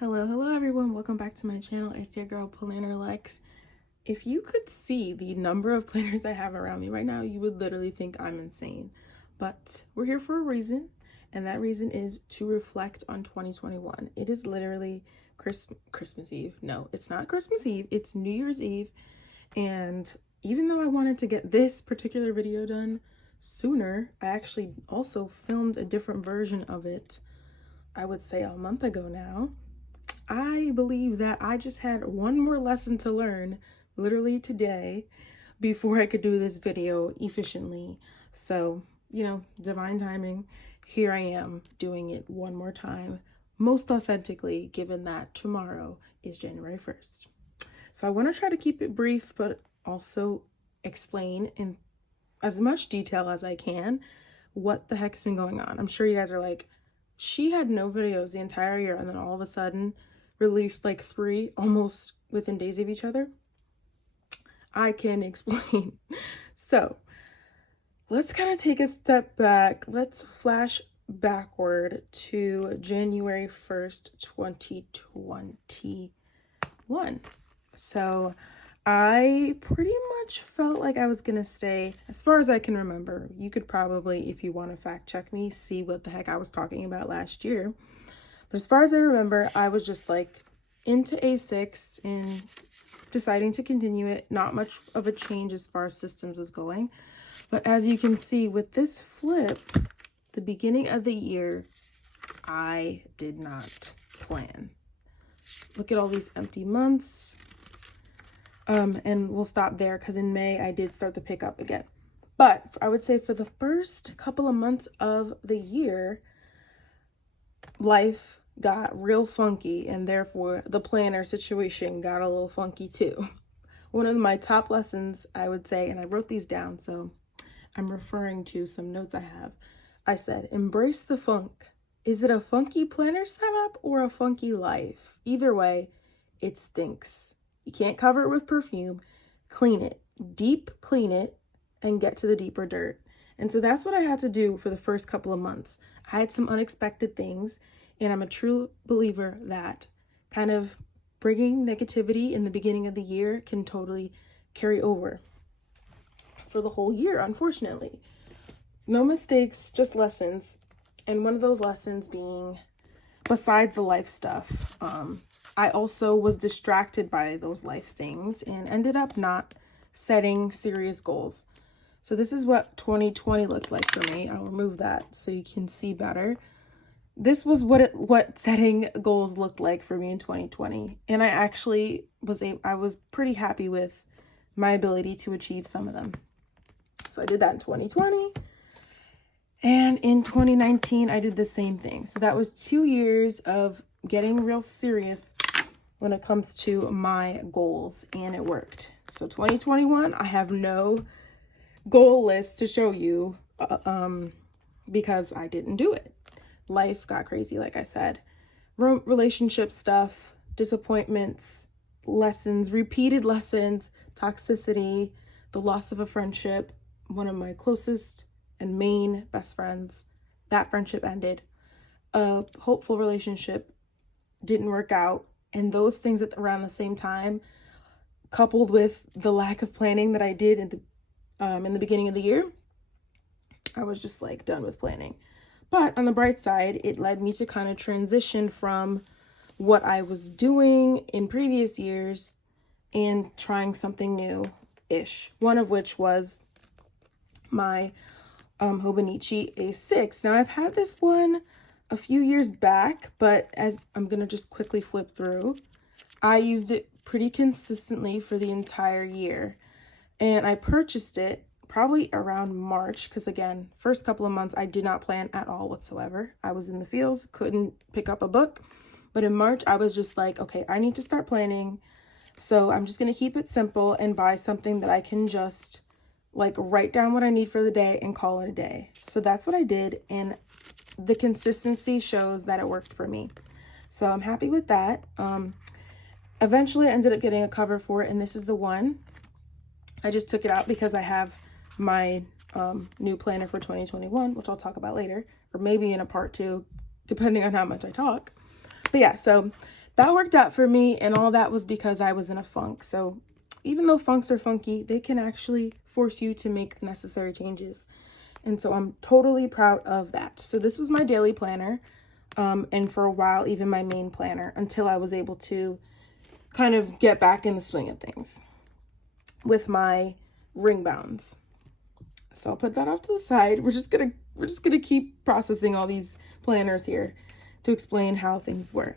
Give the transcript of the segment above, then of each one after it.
Hello everyone, welcome back to my channel. It's your girl Planner Lex. If you could see the number of planners I have around me right now, you would literally think I'm insane. But we're here for a reason, and that reason is to reflect on 2021. It is literally Christmas Eve. No, it's not Christmas Eve, it's New Year's Eve. And even though I wanted to get this particular video done sooner, I actually also filmed a different version of it, I would say a month ago now. I believe that I just had one more lesson to learn literally today before I could do this video efficiently. So, divine timing, here I am doing it one more time, most authentically, given that tomorrow is January 1st. So I want to try to keep it brief, but also explain in as much detail as I can what the heck has been going on. I'm sure you guys are like, she had no videos the entire year and then all of a sudden released like 3 almost within days of each other. I can explain. So let's kind of take a step back. Let's flash backward to January 1st, 2021. So I pretty much felt like I was gonna stay, as far as I can remember. You could probably, if you want to fact check me, see what the heck I was talking about last year. But as far as I remember, I was just like into A6 and deciding to continue it. Not much of a change as far as systems was going. But as you can see with this flip, the beginning of the year, I did not plan. Look at all these empty months. And we'll stop there because in May I did start to pick up again. But I would say for the first couple of months of the year, life got real funky, and therefore the planner situation got a little funky too. One of my top lessons, I would say, and I wrote these down, so I'm referring to some notes I have. I said, embrace the funk. Is it a funky planner setup or a funky life? Either way, it stinks. You can't cover it with perfume. Clean it, deep clean it, and get to the deeper dirt. And so that's what I had to do for the first couple of months. I had some unexpected things, and I'm a true believer that kind of bringing negativity in the beginning of the year can totally carry over for the whole year, unfortunately. No mistakes, just lessons. And one of those lessons being, besides the life stuff, I also was distracted by those life things and ended up not setting serious goals. So this is what 2020 looked like for me. I'll remove that so you can see better. This was what setting goals looked like for me in 2020. And I actually I was pretty happy with my ability to achieve some of them. So I did that in 2020. And in 2019, I did the same thing. So that was 2 years of getting real serious when it comes to my goals, and it worked. So 2021, I have no goal list to show you because I didn't do it. Life got crazy, like I said. Relationship stuff, disappointments, lessons, repeated lessons, toxicity, the loss of a friendship, one of my closest and main best friends. That friendship ended. A hopeful relationship didn't work out. And those things at around the same time, coupled with the lack of planning that I did in the beginning of the year, I was just like done with planning. But on the bright side, it led me to kind of transition from what I was doing in previous years and trying something new-ish. One of which was my Hobonichi A6. Now I've had this one a few years back, but as I'm gonna just quickly flip through, I used it pretty consistently for the entire year. And I purchased it probably around March, because again, first couple of months I did not plan at all whatsoever. I was in the fields, couldn't pick up a book. But in March, I was just like, okay, I need to start planning. So I'm just gonna keep it simple and buy something that I can just like write down what I need for the day and call it a day. So that's what I did, and the consistency shows that it worked for me. So I'm happy with that. Eventually I ended up getting a cover for it, and this is the one. I just took it out because I have my new planner for 2021, which I'll talk about later, or maybe in a part 2, depending on how much I talk. But yeah, so that worked out for me, and all that was because I was in a funk. So even though funks are funky, they can actually force you to make the necessary changes. And so I'm totally proud of that. So this was my daily planner, and for a while, even my main planner, until I was able to kind of get back in the swing of things with my ring bounds. So I'll put that off to the side. We're just gonna keep processing all these planners here to explain how things were.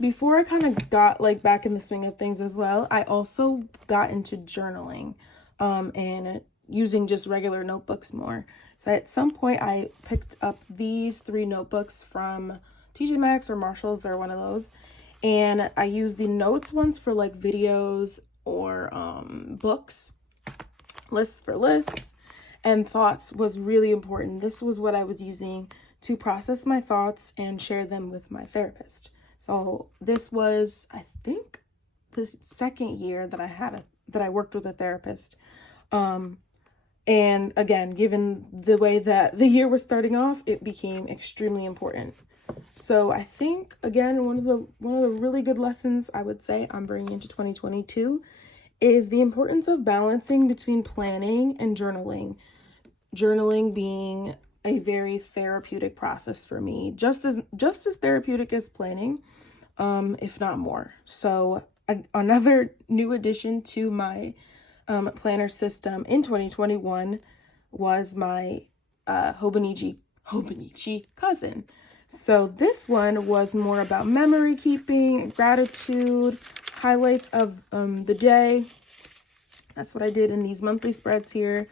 Before I kind of got like back in the swing of things as well, I also got into journaling, and using just regular notebooks more. So at some point I picked up these 3 notebooks from TJ Maxx or Marshalls or one of those, and I use the notes ones for like videos or books, lists for lists, and thoughts was really important. This was what I was using to process my thoughts and share them with my therapist. So this was, I think, the 2nd year that I worked with a therapist. And again, given the way that the year was starting off, it became extremely important. So I think, again, one of the really good lessons I would say I'm bringing into 2022 is the importance of balancing between planning and journaling. Journaling being a very therapeutic process for me, just as therapeutic as planning, if not more. So another new addition to my planner system in 2021 was my Hobonichi cousin. So this one was more about memory keeping, gratitude, highlights of the day. That's what I did in these monthly spreads here.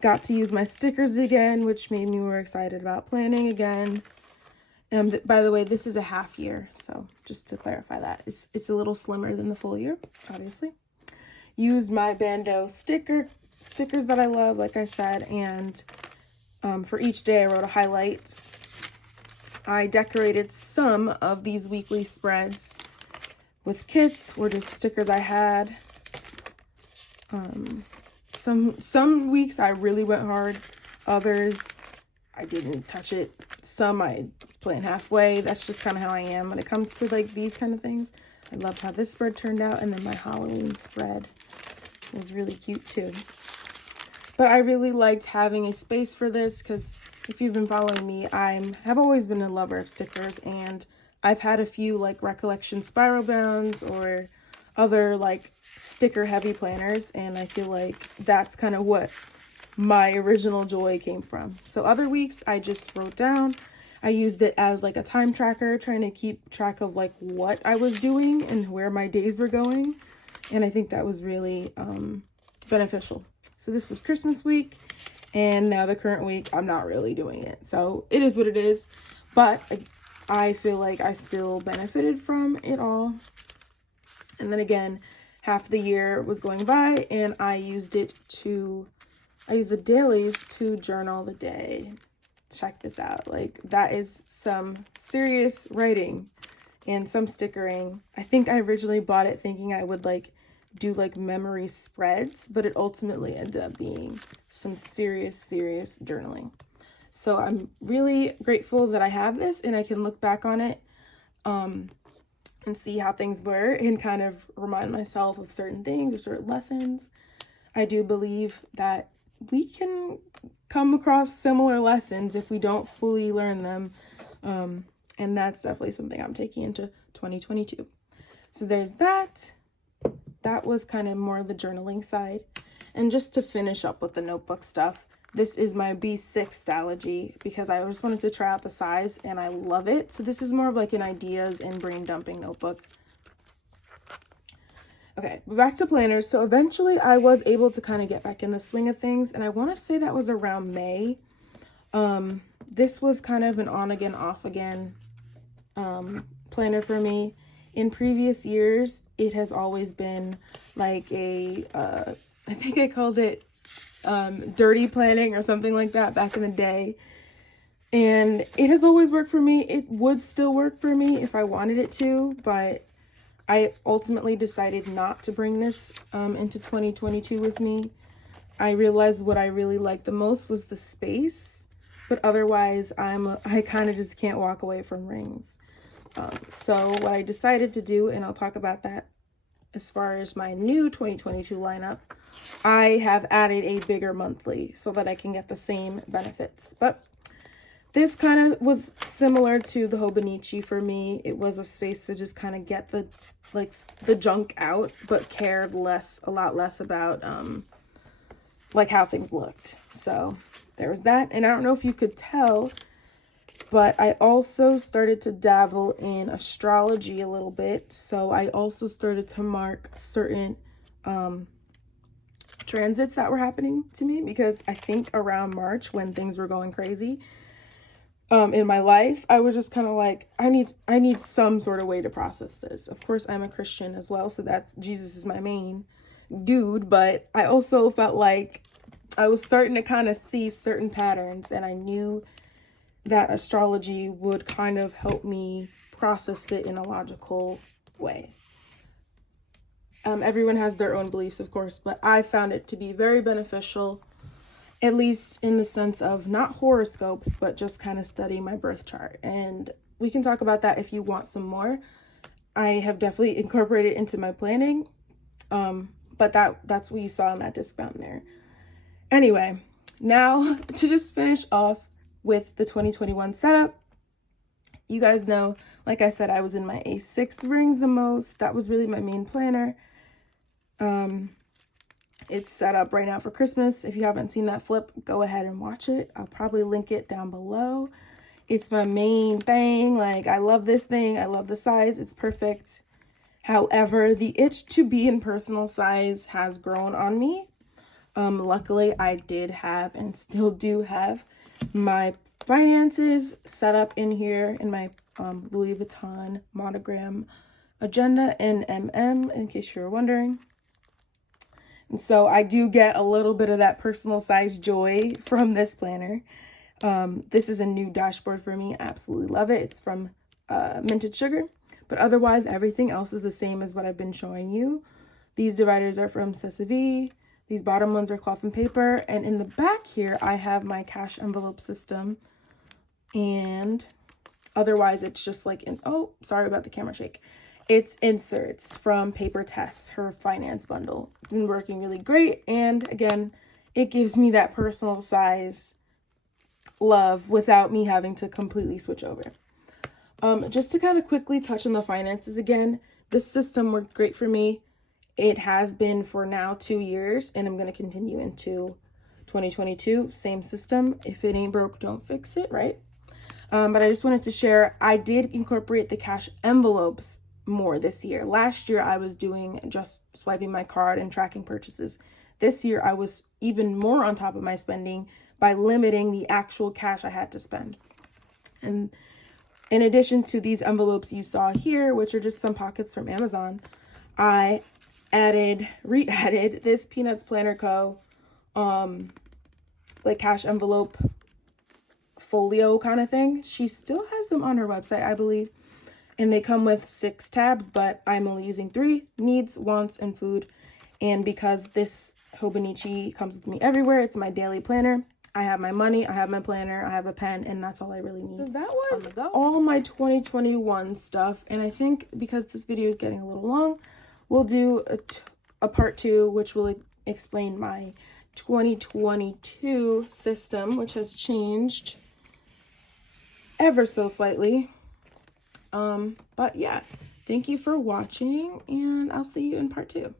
Got to use my stickers again, which made me more excited about planning again. And by the way, this is a half year, so just to clarify that. It's a little slimmer than the full year, obviously. Used my Bando stickers that I love, like I said, and for each day I wrote a highlight. I decorated some of these weekly spreads with kits or just stickers I had. Some weeks I really went hard, others I didn't touch it. Some I planned halfway. That's just kind of how I am when it comes to like these kind of things. I loved how this spread turned out, and then my Halloween spread was really cute too. But I really liked having a space for this because if you've been following me, I have always been a lover of stickers, and I've had a few like recollection spiral bounds or other like sticker heavy planners, and I feel like that's kind of what my original joy came from. So other weeks I just wrote down. I used it as like a time tracker, trying to keep track of like what I was doing and where my days were going. And I think that was really beneficial. So this was Christmas week, and now the current week, I'm not really doing it. So it is what it is. But I feel like I still benefited from it all. And then again, half the year was going by, and I used the dailies to journal the day. Check this out. Like, that is some serious writing and some stickering. I think I originally bought it thinking I would like do like memory spreads, but it ultimately ended up being some serious journaling. So I'm really grateful that I have this and I can look back on it and see how things were and kind of remind myself of certain things or certain lessons. I do believe that we can come across similar lessons if we don't fully learn them. And that's definitely something I'm taking into 2022. So there's that. That was kind of more the journaling side. And just to finish up with the notebook stuff, this is my B6 Stylogy because I just wanted to try out the size and I love it. So this is more of like an ideas and brain dumping notebook. Okay, but back to planners. So eventually I was able to kind of get back in the swing of things, and I want to say that was around May. This was kind of an on again, off again planner for me. In previous years, it has always been like a, I think I called it dirty planning or something like that back in the day. And it has always worked for me. It would still work for me if I wanted it to, but I ultimately decided not to bring this into 2022 with me. I realized what I really liked the most was the space, but otherwise I kind of just can't walk away from rings. So what I decided to do, and I'll talk about that as far as my new 2022 lineup, I have added a bigger monthly so that I can get the same benefits. But this kind of was similar to the Hobonichi for me. It was a space to just kind of get the junk out, but cared a lot less about like how things looked. So there was that. And I don't know if you could tell, but I also started to dabble in astrology a little bit. So I also started to mark certain transits that were happening to me, because I think around March, when things were going crazy in my life, I was just kind of like, I need some sort of way to process this. Of course, I'm a Christian as well, so that's, Jesus is my main dude, but I also felt like I was starting to kind of see certain patterns, and I knew that astrology would kind of help me process it in a logical way. Everyone has their own beliefs, of course, but I found it to be very beneficial, at least in the sense of not horoscopes, but just kind of studying my birth chart. And we can talk about that if you want some more. I have definitely incorporated it into my planning, but that's what you saw in that disc down there. Anyway, now to just finish off with the 2021 setup. You guys know, like I said, I was in my A6 rings the most. That was really my main planner. It's set up right now for Christmas. If you haven't seen that flip, go ahead and watch it. I'll probably link it down below. It's my main thing. Like, I love this thing. I love the size. It's perfect. However, the itch to be in personal size has grown on me. Luckily, I did have and still do have my finances set up in here in my Louis Vuitton monogram agenda in MM, in case you're wondering. And so I do get a little bit of that personal size joy from this planner. This is a new dashboard for me. I absolutely love it. It's from Minted Sugar, but otherwise everything else is the same as what I've been showing you. These dividers are from Sesavi. These bottom ones are cloth and paper. And in the back here, I have my cash envelope system. And otherwise it's just like, oh, sorry about the camera shake. It's inserts from Paper Tests, her finance bundle. It's been working really great. And again, it gives me that personal size love without me having to completely switch over. Just to kind of quickly touch on the finances again, this system worked great for me. It has been for now 2 years, and I'm going to continue into 2022. Same system. If it ain't broke, don't fix it, right? But I just wanted to share, I did incorporate the cash envelopes more this year. Last year, I was doing just swiping my card and tracking purchases. This year, I was even more on top of my spending by limiting the actual cash I had to spend. And in addition to these envelopes you saw here, which are just some pockets from Amazon, I re-added this Peanuts Planner Co. Like cash envelope folio kind of thing. She still has them on her website, I believe. And they come with 6 tabs, but I'm only using 3: needs, wants, and food. And because this Hobonichi comes with me everywhere, it's my daily planner. I have my money, I have my planner, I have a pen, and that's all I really need. So that was all my 2021 stuff. And I think because this video is getting a little long, we'll do a part 2, which will explain my 2022 system, which has changed ever so slightly. But yeah, thank you for watching, and I'll see you in part 2.